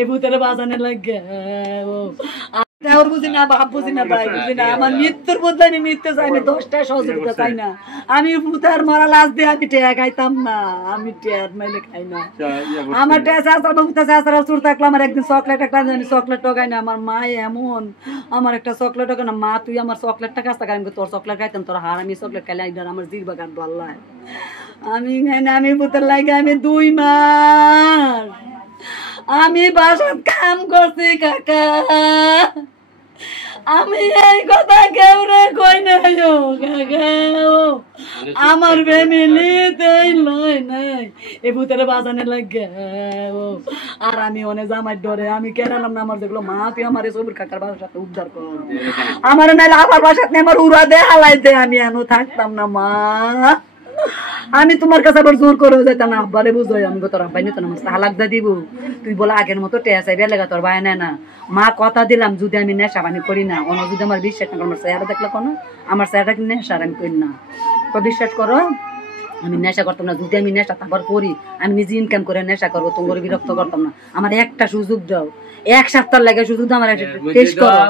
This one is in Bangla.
এ ভূতের বাজানে লাগে বুঝি না বাপ বুঝি না ভাই বুঝি না আমার মৃত্যুর বদলে আমি মৃত্যু চাই না 10টা সহযোগিতা চাই না আমি ভূতের মরা লাশ দিয়ে আমি টেয়া খাইতাম না আমি টেয়ার মাইলে খাই না আমার টেয়া চাষার ভূতে চাষার চুর থাকলো আমার একদিন চকলেট একটা আমি চকলেট টকাই না আমার মা এমন আমার একটা চকলেট টকা না মা তুই আমার চকলেটটা কাছ থেকে আমি তোর চকলেট খাইতাম তোর হার আমি চকলেট খাইলে আমার জিরবা কাটবো আল্লাহ আমি খাই না আমি ভূতের লাগে আমি 2 মাস আমি বাসার কাম করছি কাকা আমি এই কথা কেউ রে কই নাই কাকা আমার ফ্যামিলিতেই লয় নাই এ ভূতের বাজানে লাগে আর আমি অনেক জামাই ডরে আমি কেনালাম না আমার যেগুলো মা তুই আমার সবুর কাকার বাসার সাথে উদ্ধার কর আমার নাইলে আমার বাসার আমার উড়া দে হালাই দে আমি এনো থাকতাম না মা আমি তোমার কাছে আবার জোর করে যাইতাম না আব্বারে বুঝাই আমি তোর আব্বাই নিত না তালাক দা দিব তুই বলে আগের মতো টেয়া চাইবে লেগা তোর ভাই নেয় না মা কথা দিলাম যদি আমি নেশা পানি করি না অন্য যদি আমার বিশ্বাস না আমার চেহারা দেখলে কোনো আমার চেহারা কি নেশার আমি করি না তো বিশ্বাস করো আমি নেশা করতাম না যদি আমি নেশা তারপর করি আমি নিজে ইনকাম করে নেশা করবো তোমার বিরক্ত করতাম না আমার একটা সুযোগ দাও 1 সপ্তাহ লাগে সুযোগ দাও আমার একটা টেস্ট করো